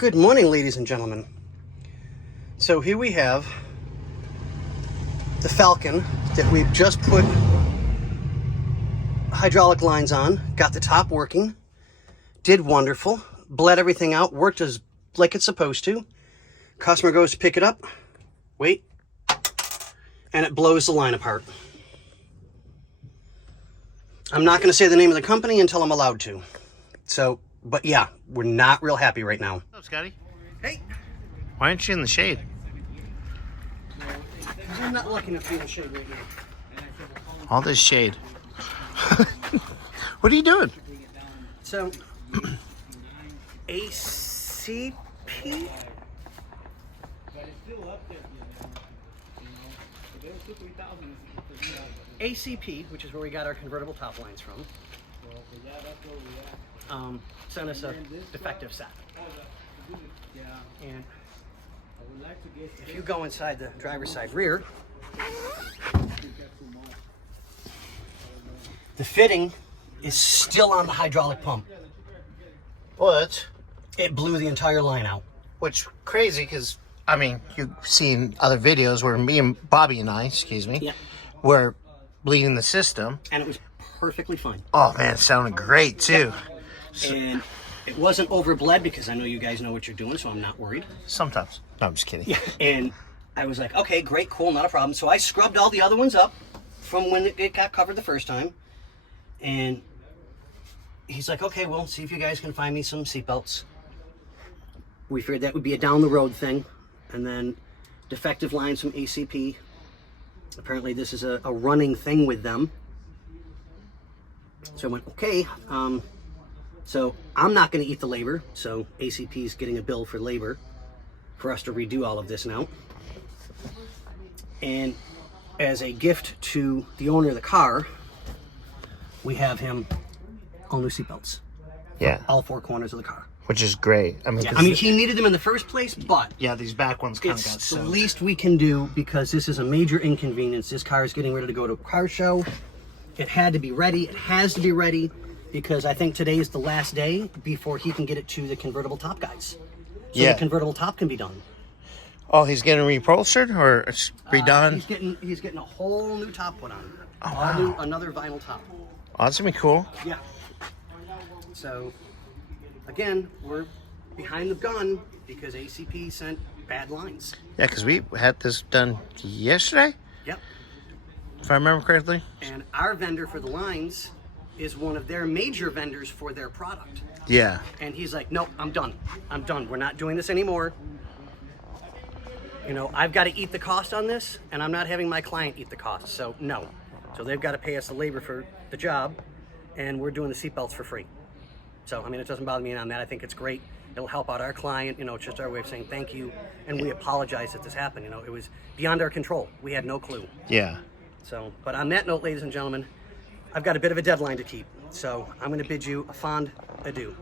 Good morning, ladies and gentlemen. So here we have the Falcon that we've just put hydraulic lines on, got the top working, did wonderful, bled everything out, worked as like it's supposed to. Customer goes to pick it up, wait, and it blows the line apart. I'm not going to say the name of the company until I'm allowed to. So, but yeah, we're not real happy right now. Hello, Scotty. Hey. Why aren't you in the shade? Because I'm not lucky enough to be in the shade right now. All this shade. What are you doing? So, ACP? ACP, which is where we got our convertible top lines from, sent us a defective set. And if you go inside the driver's side rear, the fitting is still on the hydraulic pump. What? It blew the entire line out. Which crazy because I mean you've seen other videos where me and Bobby and I, Yeah. were bleeding the system, And it was perfectly fine. Oh man, it sounded great too. And it wasn't overbled because I know you guys know what you're doing, so I'm not worried. Sometimes. No, I'm just kidding. Yeah. And I was like, okay, great, cool, not a problem. So I scrubbed all the other ones up from when it got covered the first time. And he's like, okay, well, see if you guys can find me some seatbelts. We figured that would be a down the road thing. And then defective lines from ACP. Apparently this is a running thing with them. So I went, okay, so I'm not going to eat the labor. So ACP is getting a bill for labor for us to redo all of this now. And as a gift to the owner of the car, we have him all new seatbelts. Yeah. All four corners of the car. Which is great. I mean, Yeah, I mean, he needed them in the first place, but yeah, these back ones kind of got it's the soaked. least we can do because this is a major inconvenience. This car is getting ready to go to a car show. It had to be ready. It has to be ready because I think today is the last day before he can get it to the convertible top guys. So Yeah. the convertible top can be done. Oh, he's getting reupholstered or it's redone? He's getting a whole new top put on. Oh, All wow. new, another vinyl top. Oh, that's gonna be cool. Yeah. So, again, we're behind the gun because ACP sent bad lines. Yeah, because we had this done yesterday, Yep. if I remember correctly. And our vendor for the lines is one of their major vendors for their product. Yeah. And he's like, nope, I'm done. I'm done. We're not doing this anymore. You know, I've got to eat the cost on this, and I'm not having my client eat the cost. So, no. So they've got to pay us the labor for the job, and we're doing the seatbelts for free. So, I mean, it doesn't bother me on that. I think it's great. It'll help out our client. You know, it's just our way of saying thank you. And we apologize that this happened. You know, it was beyond our control. We had no clue. Yeah. So, but on that note, ladies and gentlemen, I've got a bit of a deadline to keep. So I'm going to bid you a fond adieu.